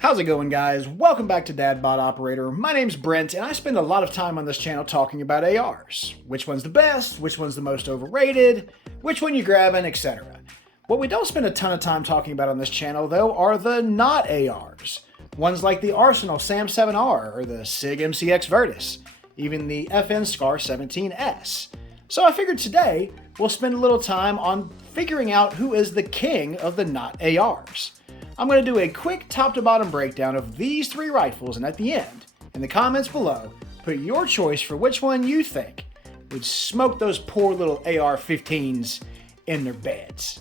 How's it going, guys? Welcome back to Dadbot Operator. My name's Brent, and I spend a lot of time on this channel talking about ARs. Which one's the best, which one's the most overrated, which one you grabbing, etc. What we don't spend a ton of time talking about on this channel, though, are the not ARs. Ones like the Arsenal SAM7R or the Sig MCX Virtus, even the SAR17S. So I figured today we'll spend a little time on figuring out who is the king of the not ARs. I'm going to do a quick top-to-bottom breakdown of these three rifles, and at the end, in the comments below, put your choice for which one you think would smoke those poor little AR-15s in their beds.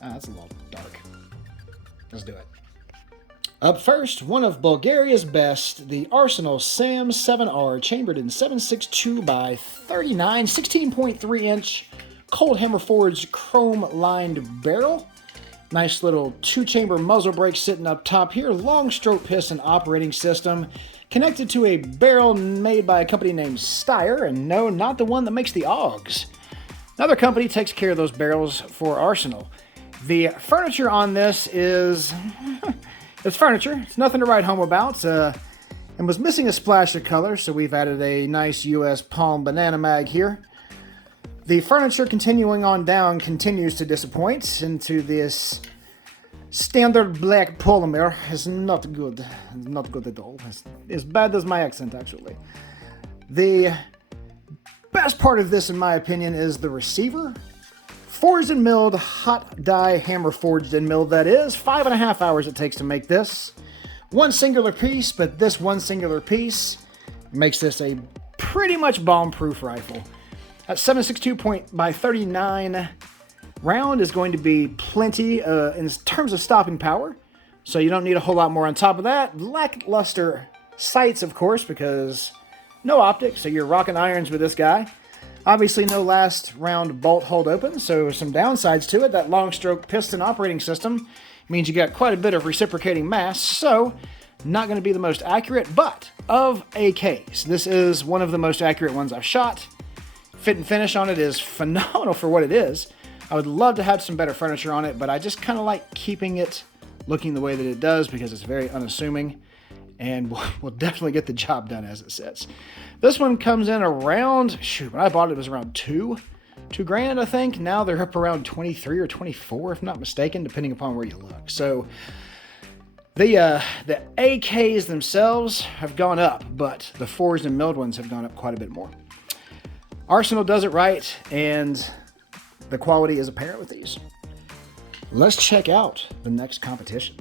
That's a little dark. Let's do it. Up first, one of Bulgaria's best, the Arsenal SAM7R, chambered in 7.62 by 39, 16.3 inch, cold hammer forged chrome-lined barrel. Nice little two-chamber muzzle brake sitting up top here. Long stroke piston operating system connected to a barrel made by a company named Steyr, and no, not the one that makes the AUGs. Another company takes care of those barrels for Arsenal. The furniture on this is... it's furniture. It's nothing to write home about. And was missing a splash of color, so we've added a nice US Palm banana mag here. The furniture continuing on down continues to disappoint into this standard black polymer. It's not good. It's not good at all. It's as bad as my accent, actually. The best part of this, in my opinion, is the receiver. Forged and milled, hot die hammer forged and milled, that is. 5.5 hours it takes to make this. One singular piece, but this one singular piece makes this a pretty much bomb-proof rifle. That 7.62 by 39 round is going to be plenty in terms of stopping power, so you don't need a whole lot more on top of that. Lackluster sights, of course, because no optics, so you're rocking irons with this guy. Obviously no last round bolt hold open, so some downsides to it. That long stroke piston operating system means you got quite a bit of reciprocating mass, so not going to be the most accurate, but of AKs, this is one of the most accurate ones I've shot. Fit and finish on it is phenomenal for what it is. I would love to have some better furniture on it, but I just kind of like keeping it looking the way that it does because it's very unassuming and will definitely get the job done as it sits. This one comes in around, shoot, when I bought it was around $2 grand, I think. Now they're up around 23 or 24, if not mistaken, depending upon where you look. So the AKs themselves have gone up, but the forged and milled ones have gone up quite a bit more. Arsenal does it right, and the quality is apparent with these. Let's check out the next competition.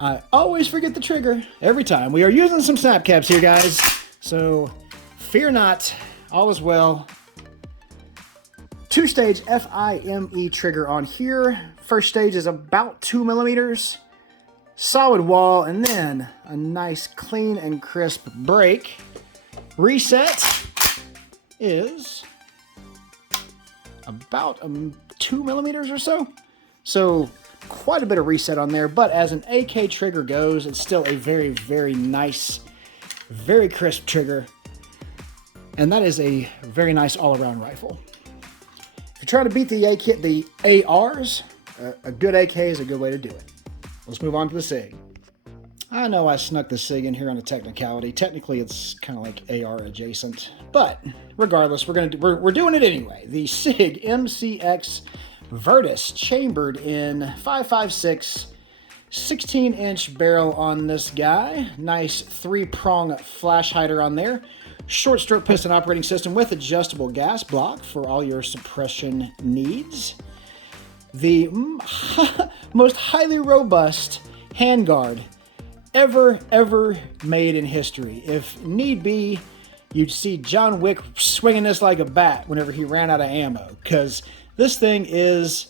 I always forget the trigger every time. We are using some snap caps here, guys, so fear not, all is well. Two-stage FIME trigger on here. First stage is about 2 millimeters. Solid wall, and then a nice clean and crisp break. Reset is about 2 millimeters or so. So quite a bit of reset on there, but as an AK trigger goes, it's still a very, very nice, very crisp trigger. And that is a very nice all-around rifle. If you're trying to beat the ARs, a good AK is a good way to do it. Let's move on to the SIG. I know I snuck the SIG in here on a technicality. Technically, it's kind of like AR adjacent, but regardless, we're doing it anyway. The Sig MCX Virtus, chambered in 5.56, 16-inch barrel on this guy. Nice 3-prong flash hider on there. Short stroke piston operating system with adjustable gas block for all your suppression needs. The most highly robust handguard ever made in history. If need be, you'd see John Wick swinging this like a bat whenever he ran out of ammo, because this thing is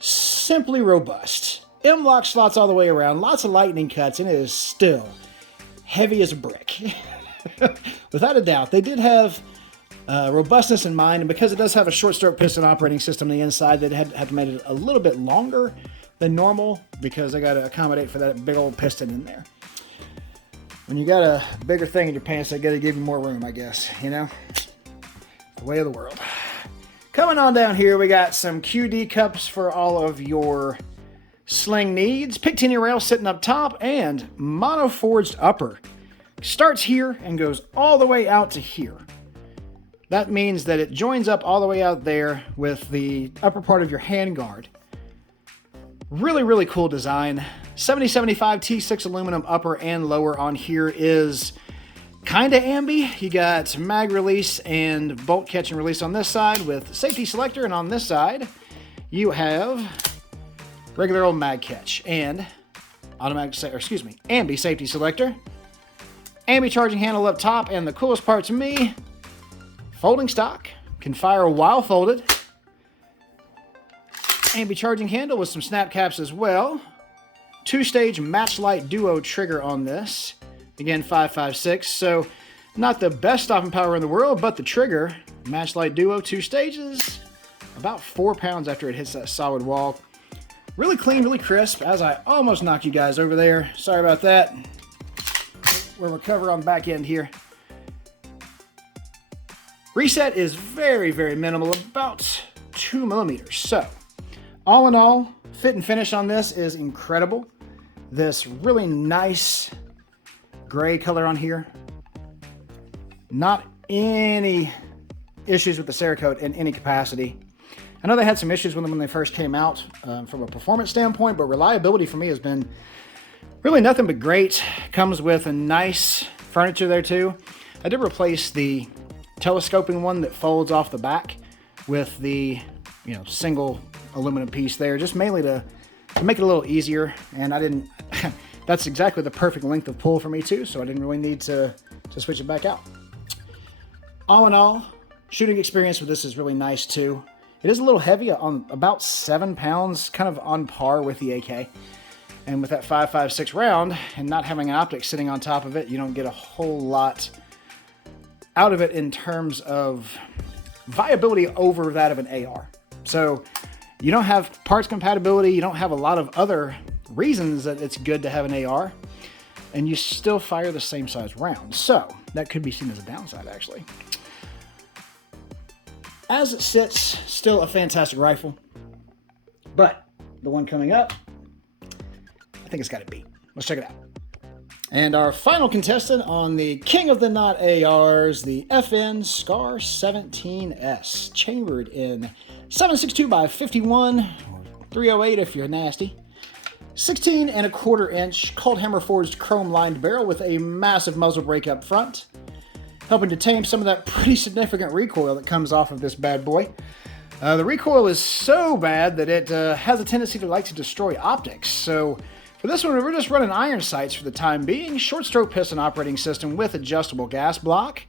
simply robust. M-lock slots all the way around, lots of lightning cuts, and it is still heavy as a brick. Without a doubt, they did have robustness in mind, and because it does have a short stroke piston operating system on the inside, they had to make it a little bit longer than normal because I got to accommodate for that big old piston in there. When you got a bigger thing in your pants, they got to give you more room, I guess, you know? The way of the world. Coming on down here, we got some QD cups for all of your sling needs, pictini rail sitting up top, and mono forged upper. Starts here and goes all the way out to here. That means that it joins up all the way out there with the upper part of your handguard. Really, really cool design. 7075 T6 aluminum upper and lower on here is kind of ambi. You got mag release and bolt catch and release on this side with safety selector, and on this side you have regular old mag catch and ambi safety selector. Ambi charging handle up top, and the coolest part to me, folding stock, can fire while folded. Ambi charging handle with some snap caps as well. 2-stage matchlight duo trigger on this. Again, 5.56, so not the best stopping power in the world, but the trigger, matchlight duo, 2 stages, about 4 pounds after it hits that solid wall. Really clean, really crisp, as I almost knocked you guys over there. Sorry about that. We'll recover on the back end here. Reset is very, very minimal, about 2 millimeters. So, all in all, fit and finish on this is incredible. This really nice gray color on here. Not any issues with the Cerakote in any capacity. I know they had some issues with them when they first came out from a performance standpoint, but reliability for me has been really nothing but great. Comes with a nice furniture there too. I did replace the telescoping one that folds off the back with the single aluminum piece there, just mainly to make it a little easier. And I didn't that's exactly the perfect length of pull for me too, so I didn't really need to switch it back out. All in all, shooting experience with this is really nice too. It is a little heavy, on about 7 pounds, kind of on par with the AK. And with that 5.56 round and not having an optic sitting on top of it, you don't get a whole lot out of it in terms of viability over that of an AR. So you don't have parts compatibility, you don't have a lot of other reasons that it's good to have an AR, and you still fire the same size round. So that could be seen as a downside, actually. As it sits, still a fantastic rifle, but the one coming up, I think it's got it beat. Let's check it out. And our final contestant on the King of the Knot ARs, the FN Scar 17S, chambered in 7.62 by 51, or 308 if you're nasty. 16.25 inch cold hammer forged chrome lined barrel with a massive muzzle brake up front, helping to tame some of that pretty significant recoil that comes off of this bad boy. The recoil is so bad that it has a tendency to like to destroy optics. So for this one, we're just running iron sights for the time being. Short stroke piston operating system with adjustable gas block.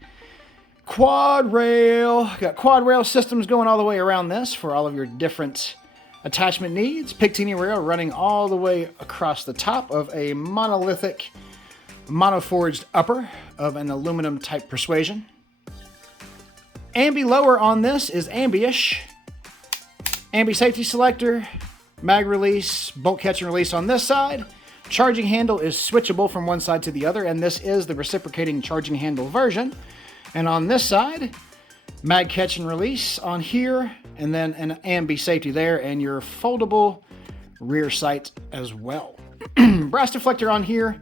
Quad rail. Got quad rail systems going all the way around this for all of your different attachment needs. Pictini rail running all the way across the top of a monolithic mono-forged upper of an aluminum type persuasion. Ambi lower on this is ambi-ish. Ambi safety selector, mag release, bolt catch and release on this side. Charging handle is switchable from one side to the other, and this is the reciprocating charging handle version. And on this side, mag catch and release on here, and then an ambi safety there, and your foldable rear sight as well. Brass deflector on here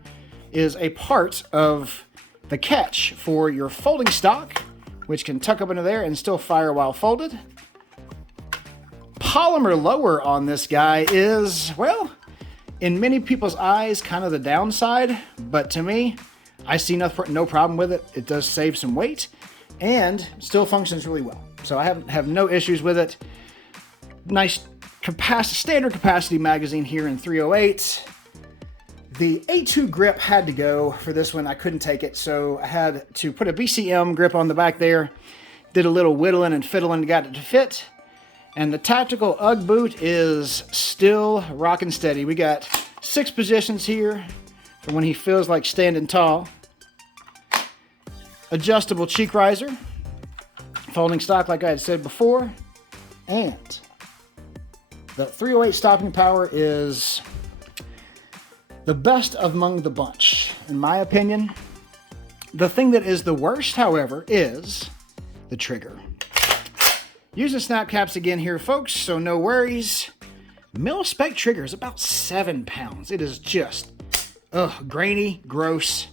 is a part of the catch for your folding stock, which can tuck up into there and still fire while folded. Polymer lower on this guy is, well, in many people's eyes, kind of the downside, but to me, I see no problem with it. It does save some weight and still functions really well. So I have no issues with it. Nice standard capacity magazine here in 308. The A2 grip had to go for this one. I couldn't take it, so I had to put a BCM grip on the back there. Did a little whittling and fiddling, got it to fit. And the tactical UGG boot is still rocking steady. We got 6 positions here for when he feels like standing tall. Adjustable cheek riser. Folding stock like I had said before. And the 308 stopping power is the best among the bunch, in my opinion. The thing that is the worst, however, is the trigger. Using snap caps again here, folks, so no worries. Mil-spec trigger is about 7 pounds. It is just, grainy, gross,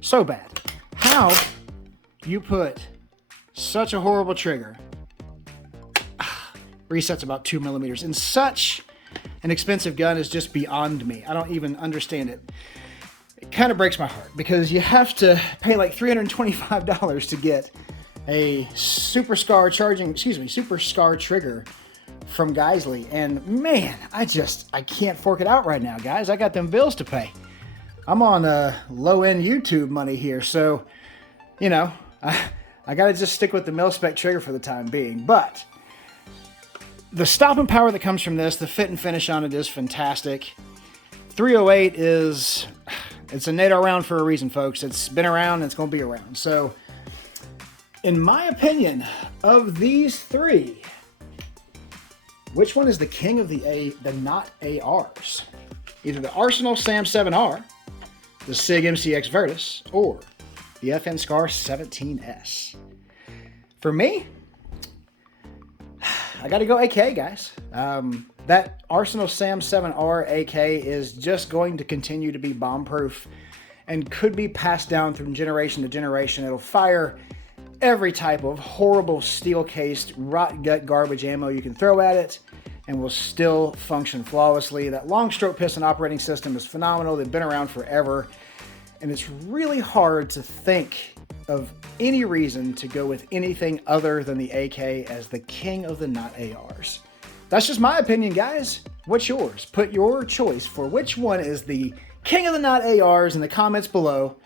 so bad. How you put such a horrible trigger, resets about 2 millimeters, in such an expensive gun is just beyond me. I don't even understand it. It kind of breaks my heart because you have to pay like $325 to get a Super Scar trigger from Geisley, and man, I can't fork it out right now, guys. I got them bills to pay. I'm on low-end YouTube money here, so you know, I gotta just stick with the mil-spec trigger for the time being. But the stopping power that comes from this, the fit and finish on it is fantastic. 308 it's a NATO round for a reason, folks. It's been around and it's going to be around. So, in my opinion, of these three, which one is the king of the not ARs? Either the Arsenal SAM7R, the Sig MCX Virtus, or the FN Scar 17S. For me, I got to go AK, guys. That Arsenal SAM7R AK is just going to continue to be bomb-proof and could be passed down from generation to generation. It'll fire every type of horrible steel-cased, rot-gut garbage ammo you can throw at it and will still function flawlessly. That long-stroke piston operating system is phenomenal. They've been around forever, and it's really hard to think of any reason to go with anything other than the AK as the king of the not ARs. That's just my opinion, guys. What's yours? Put your choice for which one is the king of the not ARs in the comments below.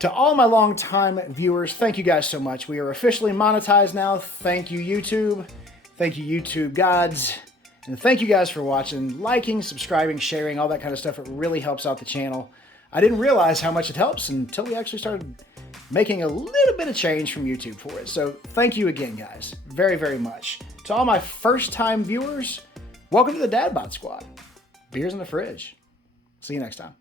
To all my long-time viewers, thank you guys so much. We are officially monetized now. Thank you, YouTube. Thank you, YouTube gods. And thank you guys for watching, liking, subscribing, sharing, all that kind of stuff. It really helps out the channel. I didn't realize how much it helps until we actually started making a little bit of change from YouTube for it. So thank you again, guys, very, very much. To all my first-time viewers, welcome to the Dad Bod Squad. Beers in the fridge. See you next time.